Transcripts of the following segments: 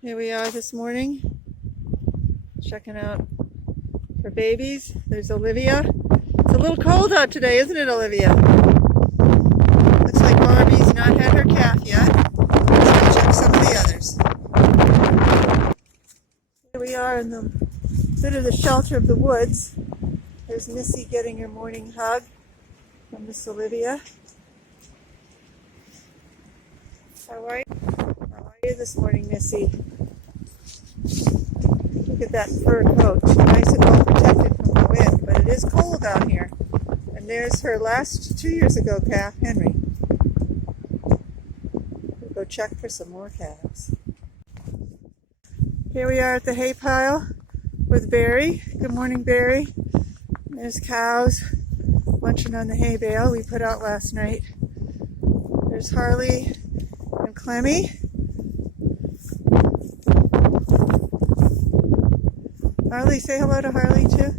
Here we are this morning, checking out for babies. There's Olivia. It's a little cold out today, isn't it, Olivia? Looks like Barbie's not had her calf yet. Let's go check some of the others. Here we are in the bit of the shelter of the woods. There's Missy getting her morning hug from Miss Olivia. How are you this morning, Missy? Look at that fur coat. Nice and well protected from the wind, but it is cold out here. And there's her last 2 years ago calf, Henry. We'll go check for some more calves. Here we are at the hay pile with Barry. Good morning, Barry. There's cows munching on the hay bale we put out last night. There's Harley and Clemmy. Harley, say hello to Harley too.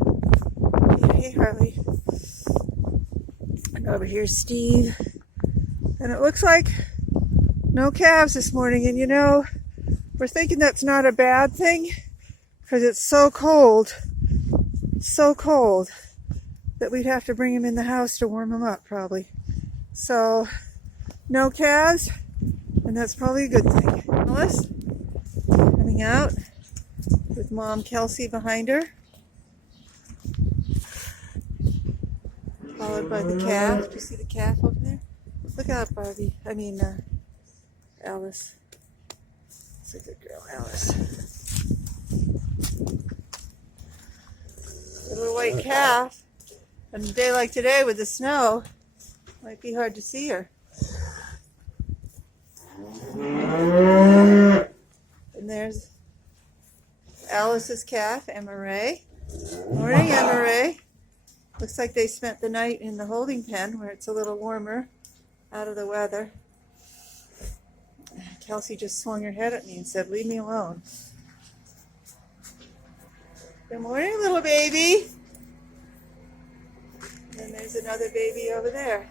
Hey Harley. And over here's Steve. And it looks like no calves this morning. And you know, we're thinking that's not a bad thing because it's so cold that we'd have to bring them in the house to warm them up probably. So no calves, and that's probably a good thing. Alice coming out with Mom Kelsey behind her, followed by the calf. Do you see the calf over there? Look out, Barbie. Alice. It's a good girl, Alice. The little white calf. On a day like today with the snow, might be hard to see her. And there's Alice's calf, Emma Ray. Morning, Emma Ray. Looks like they spent the night in the holding pen where it's a little warmer out of the weather. Kelsey just swung her head at me and said, "Leave me alone." Good morning, little baby. And there's another baby over there.